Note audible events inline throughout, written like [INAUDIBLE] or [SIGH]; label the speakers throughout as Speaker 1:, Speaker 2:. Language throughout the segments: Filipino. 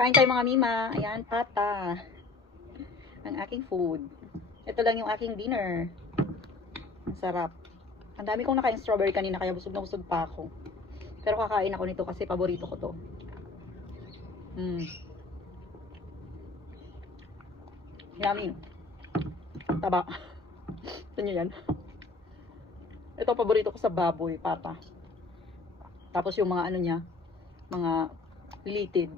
Speaker 1: Kain tayo mga mima. Ayan, pata. Ang aking food. Ito lang yung aking dinner. Ang sarap. Ang dami kong nakain strawberry kanina kaya busog na busog pa ako. Pero kakain ako nito kasi paborito ko to. Mm. Yummy. Taba. [LAUGHS] Ito nyo yan. Ito paborito ko sa baboy, pata. Tapos yung mga ano niya, mga litid.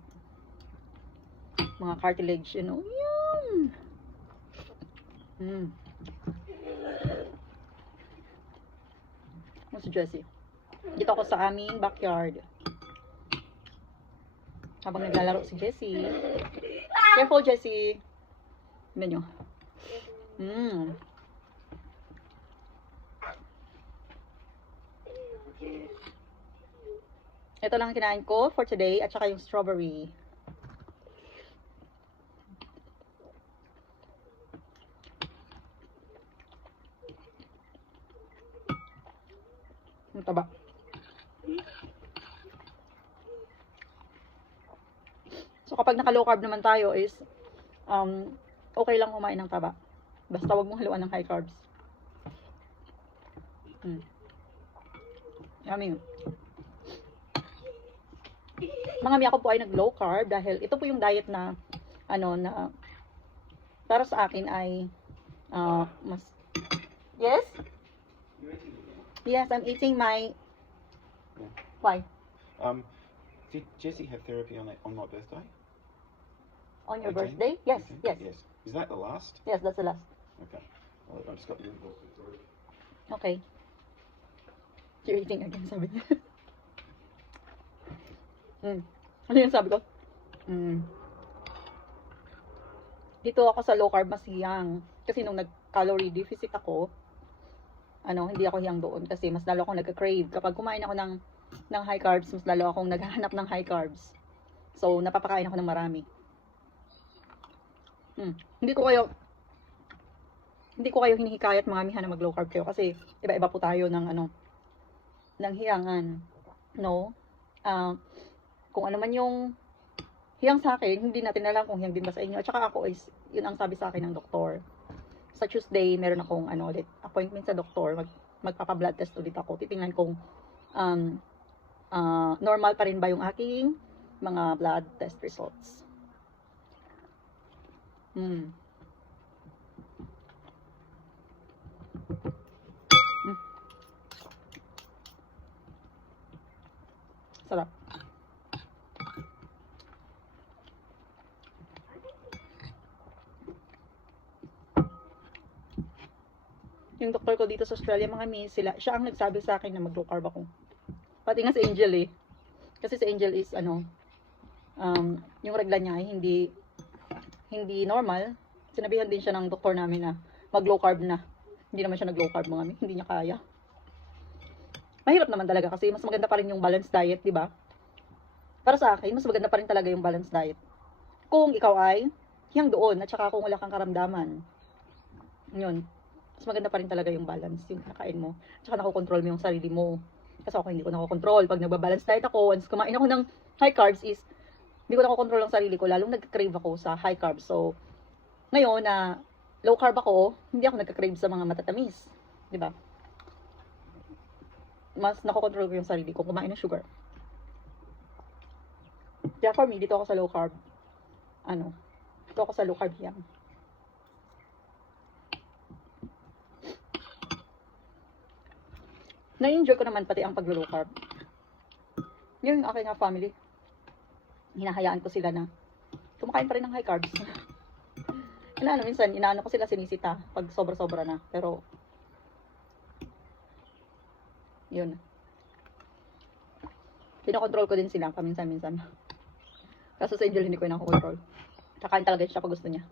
Speaker 1: Mga cartilage, you know. Yum! Mm. Mas Jessie. Dito ako sa aming backyard. Habang naglalaro si Jessie. Careful, Jessie. Tignan nyo. Mm. Ito lang ang kinain ko for today at saka yung strawberry. Ang taba. So kapag naka low carb naman tayo is um, okay lang kumain ng taba. Basta wag mong haluan ng high carbs. Mm. Yummy. Mga mi ako po ay nag low carb dahil ito po yung diet na ano na para sa akin ay ah, mas Yes? Yes, I'm eating my Why?
Speaker 2: Um, did Jessie have therapy on, on my birthday?
Speaker 1: On your
Speaker 2: Okay.
Speaker 1: birthday? Yes,
Speaker 2: Okay.
Speaker 1: yes.
Speaker 2: Yes. Is that the last?
Speaker 1: Yes, that's the last.
Speaker 2: Okay. Well, I just got the invoice.
Speaker 1: Okay. You're eating again, sabi [LAUGHS] niya. mm. Ano yung sabi ko? Mm. Dito ako sa low carb mas. Kasi nung nag-calorie deficit ako, ano, hindi ako hiyang doon kasi mas lalo akong nagka-crave. Kapag kumain ako ng, ng high carbs, mas lalo akong naghahanap ng high carbs. So, napapakain ako ng marami. Mm. Hindi ko kayo, hindi ko kayo hinihikayat mga miha na mag low carb kayo kasi iba-iba po tayo ng ano ng hiyangan no Ah, kung ano man yung hiyang sa akin hindi natin alam kung hiyang din ba sa inyo at saka ako is yun ang sabi sa akin ng doktor sa Tuesday meron akong ano ulit appointment sa doktor mag magpapa-blood test ulit ako. Titingnan kung um, ah, normal pa rin ba yung aking mga blood test results. Hmm. Sarap. Yung doktor ko dito sa Australia, mga mi, sila, siya ang nagsabi sa akin na mag-low carb ako. Pati nga si Angel eh. Kasi si Angel is ano, um, yung regla niya ay hindi, hindi normal. Sinabihan din siya ng doktor namin na mag-low carb na. Hindi naman siya nag-low carb mga mi, hindi niya kaya. Mahirap naman talaga kasi mas maganda pa rin yung balanced diet, di ba? Para sa akin, mas maganda pa rin talaga yung balanced diet. Kung ikaw ay hiyang doon at saka kung wala kang karamdaman. Yun. Mas maganda pa rin talaga yung balance, yung kakain mo. Tsaka nakokontrol mo yung sarili mo. Kasi ako hindi ko nakokontrol. Pag nagbabalance diet ako, once kumain ako ng high carbs is, hindi ko nakokontrol ang sarili ko. Lalong nagka-crave ako sa high carbs. So, ngayon na low carb ako, hindi ako nagka-crave sa mga matatamis. Di ba? Mas nakokontrol ko yung sarili ko. Kumain ng sugar. Kaya for me, dito ako sa low carb. Ano? Dito ako sa low carb hiyang. Na-enjoy ko naman pati ang pag-low carb. Yun yung aking nga family. Hinahayaan ko sila na kumakain pa rin ng high carbs. inaano, [LAUGHS] minsan, inaano ko sila sinisita pag sobra-sobra na. Pero, yun. Pinokontrol ko din sila paminsan-minsan. Kaso sa Angel, hindi ko na control. Kakain talaga siya pag gusto niya.